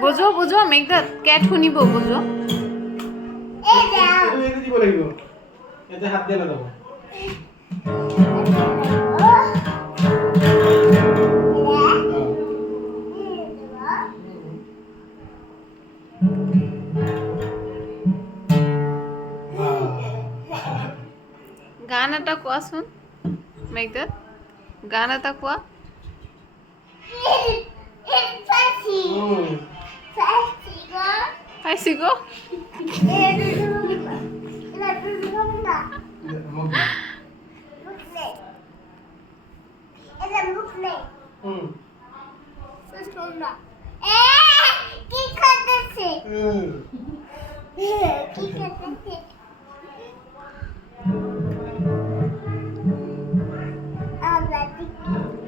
বুজো বুজো make the cat শুনিব বুজো এইটো দিব লাগিব এতে হাত দিয়া নাযাব গান এটা কোৱাচোন মেক দ্য গান এটা কোৱা পাইছি গো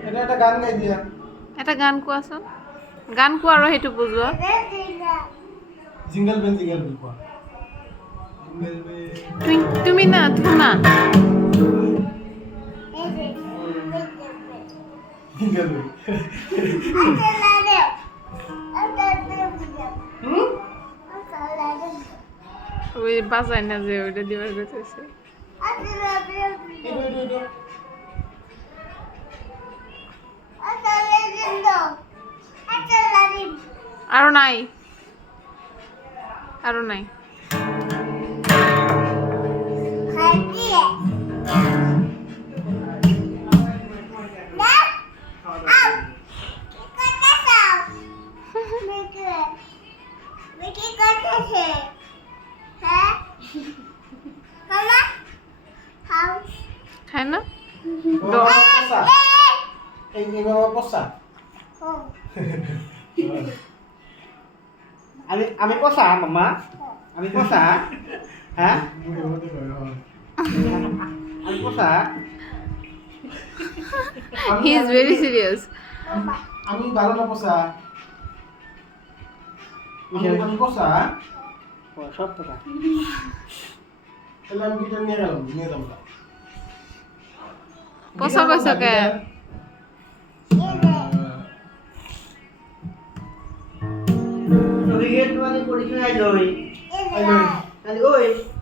এটা একটা গান গাই দিয়া এটা গান কোৱাচোন গান কোৱা আৰু সেইটো বুজোৱা জিঙ্গল বেল কোৱা জিঙ্গল বেল তুমি না ধুনা জিঙ্গল বেল ওই বাজাই না যে ওইটা দিবার গেছে এটা আৰু নাই আৰু নাই খায় না পচা এই বাবা পচা আমি পচা মামা আমি পচা হ্যাঁ আমি পচা হি ইজ ভেরি সিরিয়াস আমি ভালো না পচা আমি পচা সব পচা তাহলে আমি গিটার নিয়ে যাবো পচা কইছ কে Navigate mo ang pulisi na Joy. Ano? Oy.